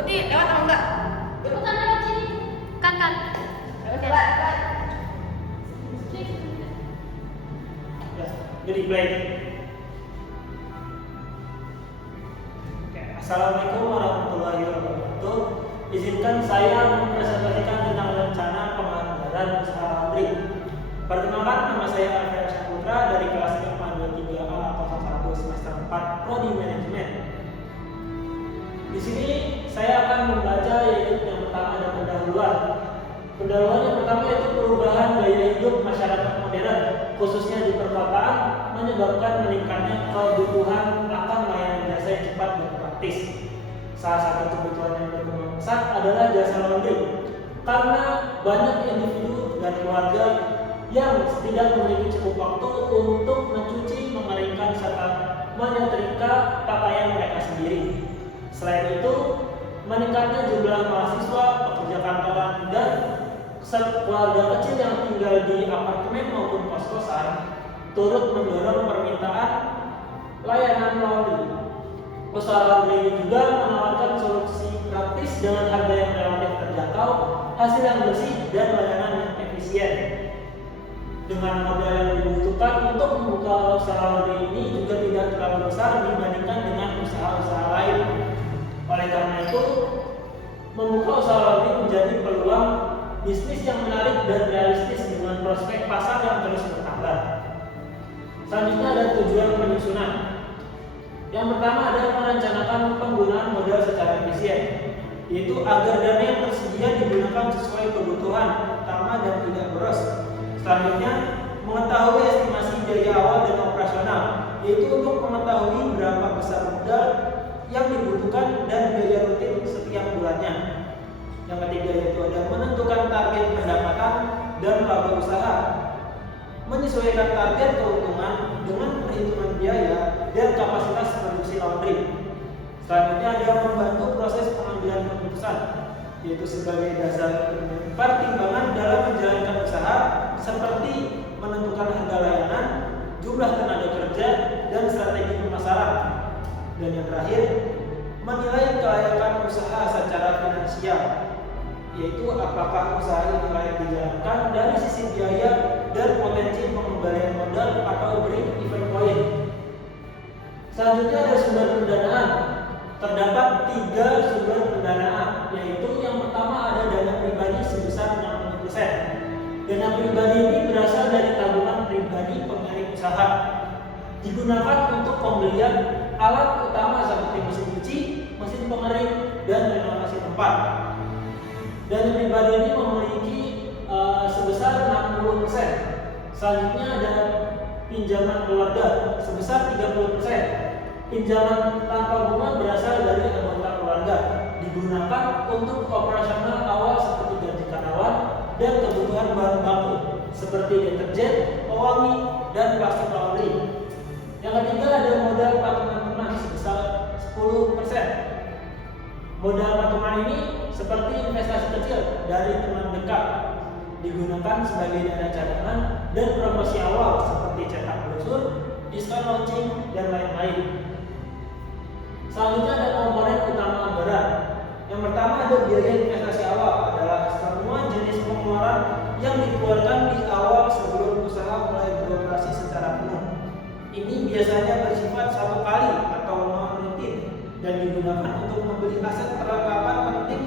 Putih lewat apa enggak? Bukan lewat sini. Kan. Lewat. Ya, jadi play. Oke, Assalamualaikum warahmatullahi wabarakatuh. Izinkan saya mempresentasikan tentang rencana penganggaran usaha laundry. Perkenalkan, nama saya Alfred Saputra dari kelas IPA 23A01 semester 4 Prodi Manajemen. Di sini saya akan membaca yaitu yang pertama ada pendahuluan. Pendahuluan yang pertama yaitu perubahan gaya hidup masyarakat modern, khususnya di perkotaan, menyebabkan meningkatnya kebutuhan akan layanan jasa yang cepat dan praktis. Salah satu kebutuhan yang berkembang pesat adalah jasa laundry, karena banyak individu dan keluarga yang tidak memiliki cukup waktu untuk mencuci, mengeringkan, serta menyetrika pakaian mereka sendiri. Selain itu, meningkatnya jumlah mahasiswa, pekerja kantoran, dan keluarga kecil yang tinggal di apartemen maupun kos-kosan turut mendorong permintaan layanan laundry. Usaha laundry ini juga menawarkan solusi praktis dengan harga yang relatif terjangkau, hasil yang bersih, dan layanan yang efisien. Dengan modal yang dibutuhkan untuk membuka usaha laundry ini juga tidak terlalu besar dibandingkan dengan usaha-usaha lain. Oleh karena itu, membuka usaha laundry menjadi peluang bisnis yang menarik dan realistis dengan prospek pasar yang terus bertambah. Selanjutnya ada tujuan penyusunan. Yang pertama adalah merencanakan penggunaan modal secara efisien, yaitu agar dana yang tersedia digunakan sesuai kebutuhan utama dan tidak boros. Selanjutnya, mengetahui estimasi biaya awal dan operasional, yaitu untuk mengetahui berapa besar modal yang dibutuhkan dan biaya rutin setiap bulannya. Yang ketiga yaitu ada menentukan target pendapatan dan laba usaha, menyesuaikan target keuntungan dengan perhitungan biaya dan kapasitas produksi laundry. Selanjutnya ada membantu proses pengambilan keputusan, yaitu sebagai dasar pertimbangan dalam menjalankan usaha seperti menentukan harga layanan, jumlah tenaga kerja, dan strategi pemasaran. Dan yang terakhir, menilai kelayakan usaha secara finansial, yaitu apakah usaha ini layak dijalankan dari sisi biaya dan potensi pengembalian modal atau break-even point. Selanjutnya ada sumber pendanaan. Terdapat 3 sumber pendanaan, yaitu yang pertama ada dana pribadi sebesar 60%. Dana pribadi ini berasal dari tabungan pribadi pemilik usaha, digunakan untuk pembelian alat utama seperti mesin cuci, mesin pengering, dan renovasi tempat. Dana pribadi ini memiliki sebesar 60%. Selanjutnya ada pinjaman keluarga sebesar 30%. Pinjaman tanpa bunga berasal dari anggota keluarga, digunakan untuk operasional awal seperti gaji karyawan dan kebutuhan bahan baku seperti deterjen, pewangi, dan plastik laundry. Yang ketiga ada modal patungan teman sebesar 10%. Modal patungan ini seperti investasi kecil dari teman dekat, digunakan sebagai dana cadangan dan promosi awal seperti cetak brosur, diskon launching, dan lain-lain. Selanjutnya ada komponen utama anggaran. Yang pertama ada biaya investasi awal, adalah semua jenis pengeluaran yang dikeluarkan di awal sebelum usaha mulai beroperasi secara penuh. Ini biasanya bersifat satu kali atau non-rutin dan digunakan untuk membeli aset perlengkapan penting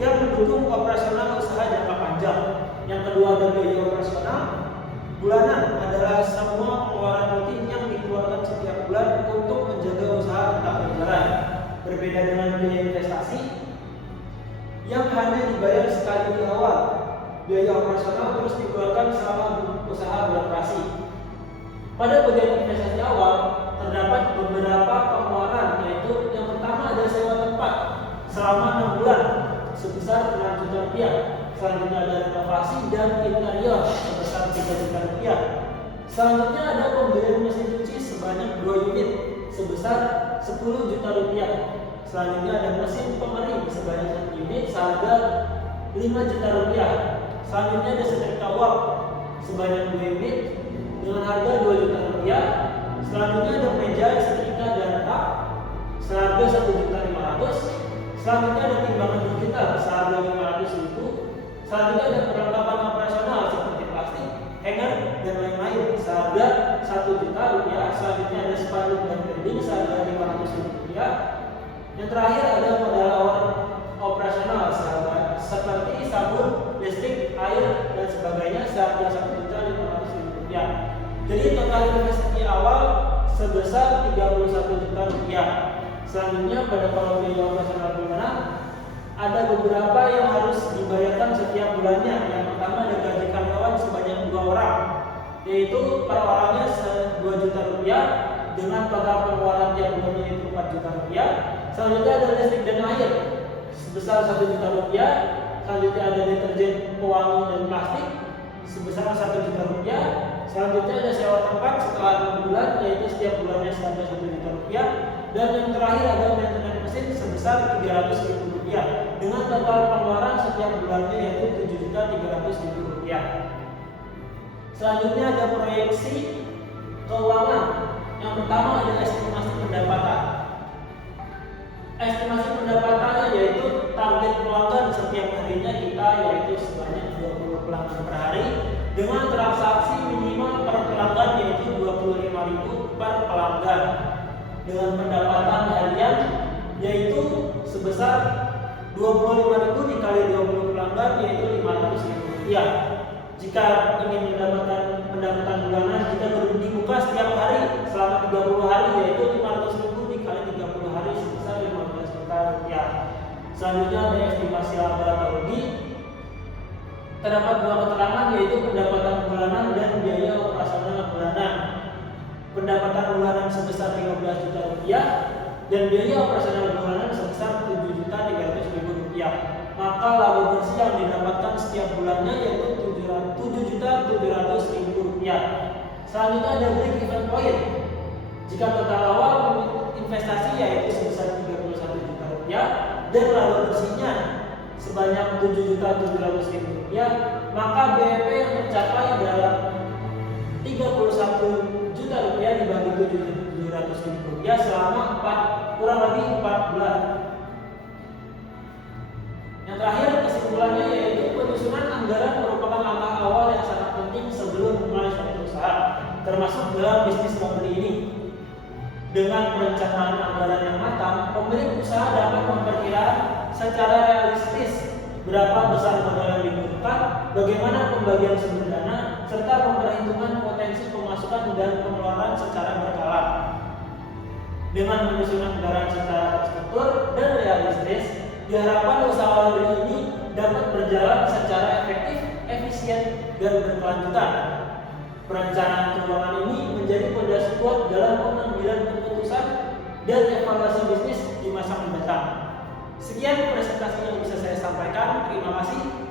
yang mendukung operasional usaha jangka panjang. Yang kedua ada biaya operasional bulanan, adalah semua pengeluaran rutin yang dikeluarkan setiap bulan untuk menjaga usaha tetap berjalan. Berbeda dengan biaya investasi yang hanya dibayar sekali di awal. Biaya operasional terus dikeluarkan selama usaha beroperasi. Pada bagian investasi awal terdapat beberapa pengeluaran, yaitu yang pertama ada sewa tempat selama 6 bulan sebesar 6 juta rupiah. Selanjutnya ada renovasi dan interior sebesar 3 juta rupiah. Selanjutnya ada pembelian mesin cuci sebanyak 2 unit sebesar 10 juta rupiah. Selanjutnya ada mesin pengering sebanyak 1 unit seharga 5 juta rupiah. Selanjutnya ada setrika uap sebanyak 2 unit dengan harga 2 juta rupiah. Selanjutnya ada meja setrika dan rak seharga 1.500.000. Selanjutnya ada timbangan digital seharga 500.000. Selanjutnya ada perlengkapan operasional seperti plastik, hanger, dan lain-lain seharga 1 juta rupiah. Selanjutnya ada spanduk dan branding seharga 500.000 rupiah. Yang terakhir ada modal awal operasional seharga seperti sabun, listrik, air, dan sebagainya seharga 1.500.000 rupiah. Jadi total investasi awal sebesar 31 juta rupiah. Selanjutnya pada kalau biaya operasional bagaimana? Ada beberapa yang harus dibayarkan setiap bulannya. Yang pertama ada gaji karyawan sebanyak 2 orang, yaitu per orangnya 2 juta rupiah dengan total pengeluaran tiap bulannya itu 4 juta rupiah. Selanjutnya ada listrik dan air sebesar 1 juta rupiah. Selanjutnya ada deterjen, pewangi, dan plastik sebesar 1 juta rupiah. Selanjutnya ada sewa tempat setelah 6 bulan, yaitu setiap bulannya seharga 1 juta rupiah. Dan yang terakhir ada maintenance mesin sebesar 300.000 rupiah dengan total pengeluaran setiap bulannya yaitu 7.300.000 rupiah. Selanjutnya ada proyeksi keuangan. Yang pertama ada estimasi pendapatan. Estimasi pendapatannya yaitu target pelanggan setiap harinya kita yaitu sebanyak 20 pelanggan per hari dengan transaksi minimal per pelanggan yaitu 25.000 per pelanggan, dengan pendapatan harian yaitu sebesar 25.000 dikali 20 pelanggan yaitu 500.000 rupiah. Jika ingin mendapatkan pendapatan bulanan, jika dibuka setiap hari selama 30 hari yaitu 500.000 dikali 30 hari sebesar 15 juta rupiah. Selanjutnya ada estimasi laba atau rugi. Terdapat 2 keterangan yaitu pendapatan bulanan dan biaya operasional bulanan. Pendapatan bulanan sebesar 15 juta rupiah dan biaya operasional bulanan sebesar 7.300.000 rupiah. Maka laba bersih yang didapatkan setiap bulannya yaitu 7.700.000 rupiah. Selanjutnya ada break even point. Jika total awal investasi yaitu sebesar 31 juta rupiah dan laba bersihnya sebanyak 7.700.000 rupiah, maka BEP yang tercapai adalah 31 juta rupiah dibagi 7.700.000 rupiah selama kurang lebih 4 bulan. Yang terakhir kesimpulannya yaitu penyusunan anggaran merupakan langkah awal yang sangat penting sebelum memulai suatu usaha, termasuk dalam bisnis membeli ini. Dengan perencanaan anggaran yang matang, pemilik usaha dapat memperkirakan secara realistis berapa besar modal yang dibutuhkan, bagaimana pembagian sumber dana, serta memperhitungkan potensi pemasukan dan pengeluaran secara berkala. Dengan menyusun anggaran secara terstruktur dan realistis, diharapkan usaha laundry ini dapat berjalan secara efektif, efisien, dan berkelanjutan. Perencanaan keuangan ini menjadi fondasi kuat dalam pengambilan keputusan dan evaluasi bisnis di masa mendatang. Sekian presentasi yang bisa saya sampaikan. Terima kasih.